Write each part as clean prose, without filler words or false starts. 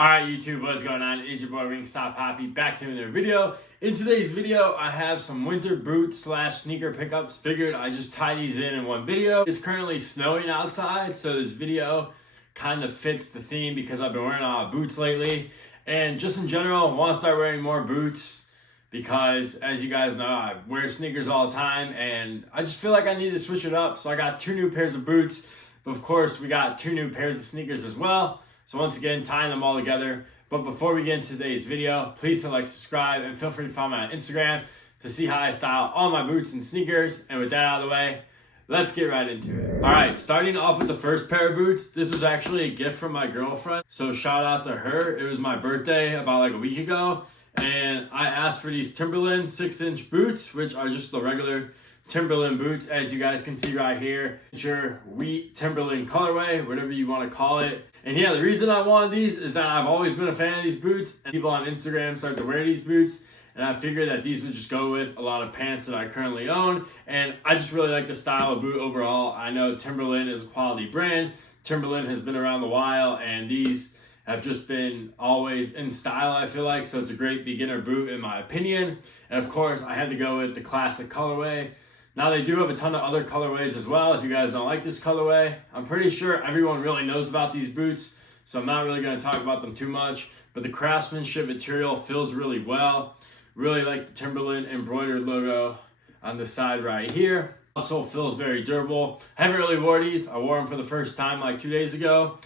Alright YouTube, what's going on? It's your boy Wingstop Poppy back to another video. In today's video, I have some winter boot slash sneaker pickups. Figured I just tie these in one video. It's currently snowing outside, so this video kind of fits the theme because I've been wearing a lot of boots lately. And just in general, I want to start wearing more boots because, as you guys know, I wear sneakers all the time and I just feel like I need to switch it up. So I got 2 new pairs of boots, but of course we got 2 new pairs of sneakers as well. So once again, tying them all together. But before we get into today's video, please hit like, subscribe, and feel free to follow me on Instagram to see how I style all my boots and sneakers. And with that out of the way, let's get right into it. All right, starting off with the first pair of boots. This was actually a gift from my girlfriend, so shout out to her. It was my birthday about like a week ago, and I asked for these Timberland 6-inch boots, which are just the regular Timberland boots, as you guys can see right here. It's your wheat Timberland colorway, whatever you want to call it. And yeah, the reason I wanted these is that I've always been a fan of these boots, and people on Instagram start to wear these boots, and I figured that these would just go with a lot of pants that I currently own. And I just really like the style of boot overall. I know Timberland is a quality brand. Timberland has been around a while, and these have just been always in style, I feel like. So it's a great beginner boot in my opinion. And of course, I had to go with the classic colorway. Now they do have a ton of other colorways as well. If you guys don't like this colorway, I'm pretty sure everyone really knows about these boots, so I'm not really going to talk about them too much. But the craftsmanship material feels really well. Really like the Timberland embroidered logo on the side right here. Also feels very durable. I haven't really wore these. I wore them for the first time like 2 days ago.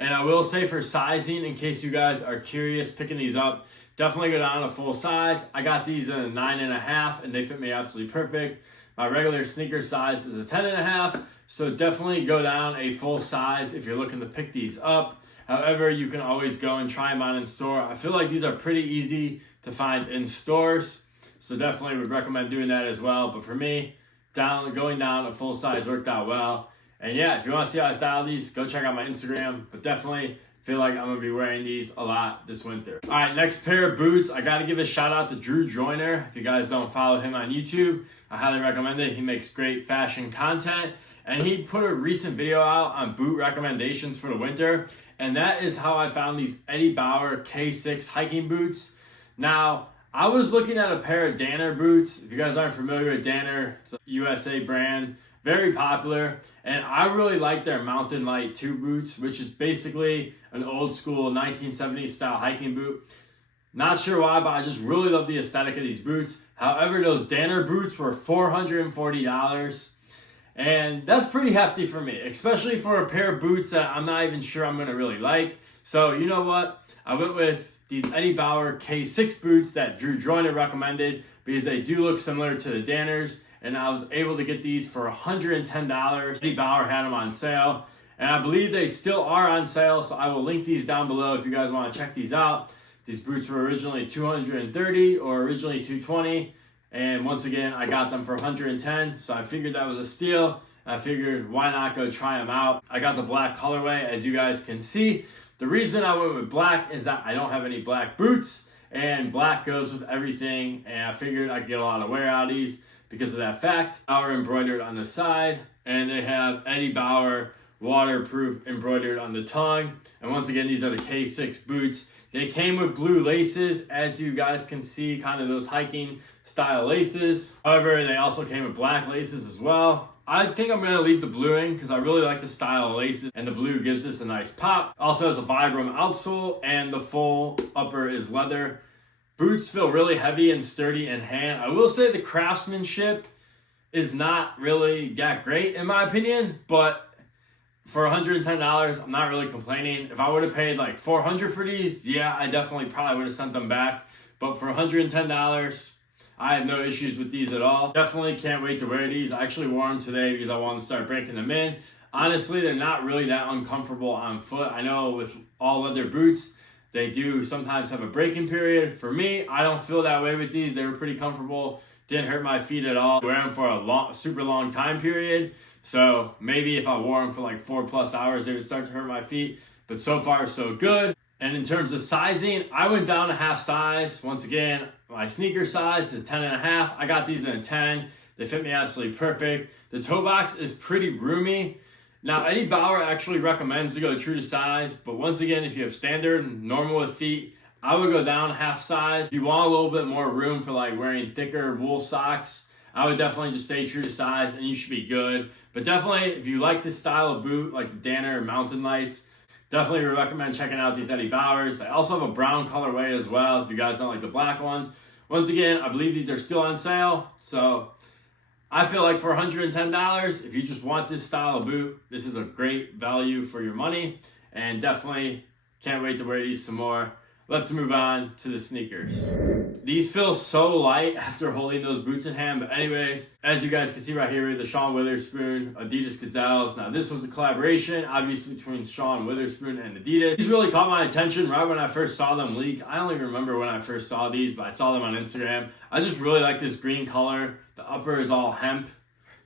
And I will say for sizing, in case you guys are curious picking these up, definitely go down a full size. I got these in a 9.5 and they fit me absolutely perfect. My regular sneaker size is a 10.5, so definitely go down a full size if you're looking to pick these up. However, you can always go and try them on in store. I feel like these are pretty easy to find in stores, so definitely would recommend doing that as well. But for me, going down a full size worked out well. And yeah, if you want to see how I style these, go check out my Instagram. But definitely feel like I'm going to be wearing these a lot this winter. All right, next pair of boots. I got to give a shout out to Drew Joyner. If you guys don't follow him on YouTube, I highly recommend it. He makes great fashion content. And he put a recent video out on boot recommendations for the winter. And that is how I found these Eddie Bauer K6 hiking boots. Now, I was looking at a pair of Danner boots. If you guys aren't familiar with Danner, it's a USA brand. Very popular, and I really like their Mountain Light 2 boots, which is basically an old school 1970s style hiking boot. Not sure why, but I just really love the aesthetic of these boots. However, those Danner boots were $440, and that's pretty hefty for me, especially for a pair of boots that I'm not even sure I'm gonna really like. So you know what? I went with these Eddie Bauer K6 boots that Drew Joyner recommended because they do look similar to the Danners. And I was able to get these for $110. Eddie Bauer had them on sale, and I believe they still are on sale, so I will link these down below if you guys want to check these out. These boots were originally $230 or originally $220, and once again, I got them for $110, so I figured that was a steal. I figured, why not go try them out? I got the black colorway, as you guys can see. The reason I went with black is that I don't have any black boots, and black goes with everything, and I figured I'd get a lot of wear out of these. Because of that fact, Bauer embroidered on the side, and they have Eddie Bauer waterproof embroidered on the tongue. And once again, these are the K6 boots. They came with blue laces, as you guys can see, kind of those hiking style laces. However, they also came with black laces as well. I think I'm going to leave the blue in because I really like the style of laces, and the blue gives this a nice pop. Also has a Vibram outsole, and the full upper is leather. Boots feel really heavy and sturdy in hand. I will say the craftsmanship is not really that great in my opinion, but for $110, I'm not really complaining. If I would have paid like $400 for these, yeah, I definitely probably would have sent them back. But for $110, I have no issues with these at all. Definitely can't wait to wear these. I actually wore them today because I want to start breaking them in. Honestly, they're not really that uncomfortable on foot. I know with all leather boots, they do sometimes have a break-in period. For me, I don't feel that way with these. They were pretty comfortable. Didn't hurt my feet at all. I wear them for a super long time period. So maybe if I wore them for like 4+ hours, they would start to hurt my feet. But so far, so good. And in terms of sizing, I went down a half size. Once again, my sneaker size is 10.5. I got these in a 10. They fit me absolutely perfect. The toe box is pretty roomy. Now, Eddie Bauer actually recommends to go true to size, but once again, if you have standard and normal with feet, I would go down half size. If you want a little bit more room for like wearing thicker wool socks, I would definitely just stay true to size and you should be good. But definitely, if you like this style of boot, like the Danner Mountain Lights, definitely would recommend checking out these Eddie Bauers. I also have a brown colorway as well, if you guys don't like the black ones. Once again, I believe these are still on sale, so I feel like for $110, if you just want this style of boot, this is a great value for your money, and definitely can't wait to wear these some more. Let's move on to the sneakers. These feel so light after holding those boots in hand, but anyways, as you guys can see right here, the Sha Witherspoon Adidas Gazelles. Now this was a collaboration, obviously between Sha Witherspoon and Adidas. These really caught my attention right when I first saw them leak. I don't even remember when I first saw these, but I saw them on Instagram. I just really like this green color. The upper is all hemp.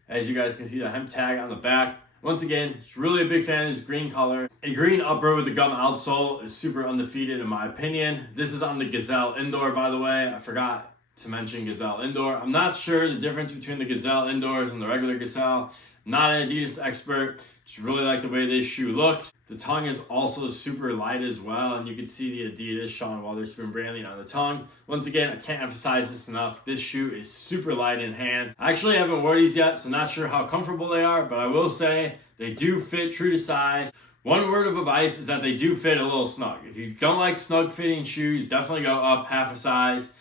As you guys can see, the hemp tag on the back. Once again, just really a big fan of this green color. A green upper with a gum outsole is super undefeated in my opinion. This is on the Gazelle Indoor, by the way. I forgot to mention Gazelle Indoor. I'm not sure the difference between the Gazelle Indoors and the regular Gazelle. I'm not an Adidas expert. Just really like the way this shoe looks. The tongue is also super light as well, and you can see the Adidas Sha Witherspoon branding on the tongue. Once again, I can't emphasize this enough. This shoe is super light in hand. I actually haven't worn these yet, so not sure how comfortable they are, but I will say they do fit true to size. One word of advice is that they do fit a little snug. If you don't like snug fitting shoes, definitely go up half a size.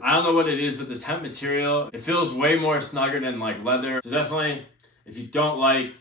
I don't know what it is with this hemp material. It feels way more snugger than like leather. So definitely, if you don't like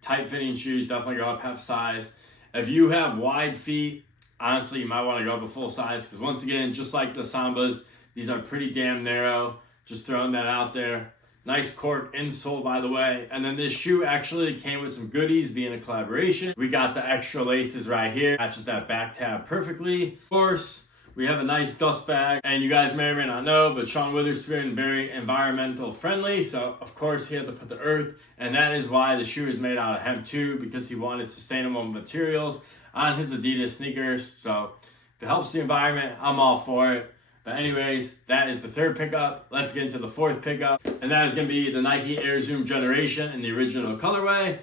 tight fitting shoes, definitely go up half a size. If you have wide feet, honestly, you might want to go up a full size because once again, just like the Sambas, these are pretty damn narrow. Just throwing that out there. Nice cork insole, by the way. And then this shoe actually came with some goodies, being a collaboration. We got the extra laces right here. Matches that back tab perfectly. Of course, we have a nice dust bag. And you guys may or may not know, but Sha Witherspoon, very environmental friendly. So, of course, he had to put the earth. And that is why the shoe is made out of hemp too, because he wanted sustainable materials on his Adidas sneakers. So, if it helps the environment, I'm all for it. But anyways, that is the third pickup. Let's get into the fourth pickup. And that is going to be the Nike Air Zoom Generation in the original colorway.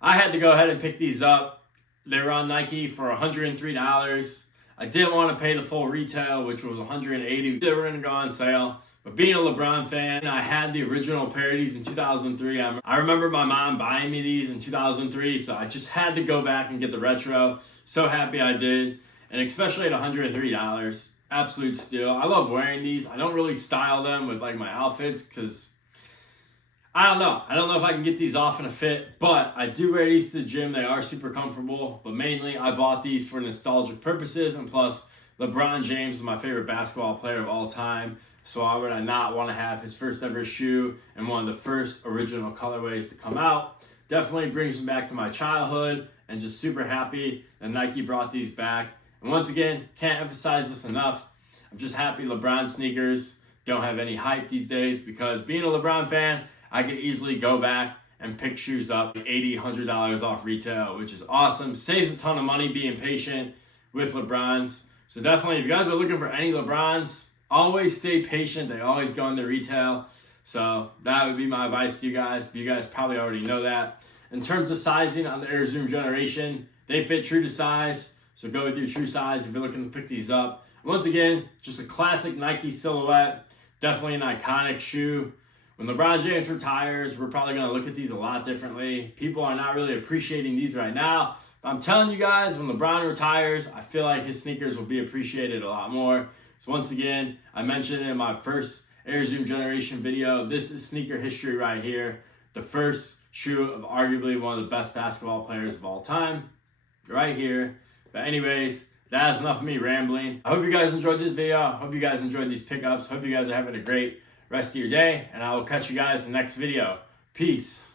I had to go ahead and pick these up. They were on Nike for $103. I didn't want to pay the full retail, which was $180. They were going to go on sale. But being a LeBron fan, I had the original pair of these in 2003. I remember my mom buying me these in 2003, so I just had to go back and get the retro. So happy I did. And especially at $103. Absolute steal. I love wearing these. I don't really style them with like my outfits because I don't know. I don't know if I can get these off in a fit, but I do wear these to the gym. They are super comfortable, but mainly I bought these for nostalgic purposes, and plus LeBron James is my favorite basketball player of all time. So why would I not want to have his first ever shoe and one of the first original colorways to come out? Definitely brings me back to my childhood and just super happy that Nike brought these back. And once again, can't emphasize this enough. I'm just happy LeBron sneakers don't have any hype these days because being a LeBron fan, I could easily go back and pick shoes up $80, $100 off retail, which is awesome. Saves a ton of money being patient with LeBrons. So definitely, if you guys are looking for any LeBrons, always stay patient. They always go into retail. So that would be my advice to you guys. But you guys probably already know that. In terms of sizing on the Air Zoom Generation, they fit true to size. So go with your true size if you're looking to pick these up. Once again, just a classic Nike silhouette. Definitely an iconic shoe. When LeBron James retires, we're probably going to look at these a lot differently. People are not really appreciating these right now. But I'm telling you guys, when LeBron retires, I feel like his sneakers will be appreciated a lot more. So once again, I mentioned in my first Air Zoom Generation video, this is sneaker history right here. The first shoe of arguably one of the best basketball players of all time. Right here. But anyways, that is enough of me rambling. I hope you guys enjoyed this video. I hope you guys enjoyed these pickups. Hope you guys are having a great rest of your day. And I will catch you guys in the next video. Peace.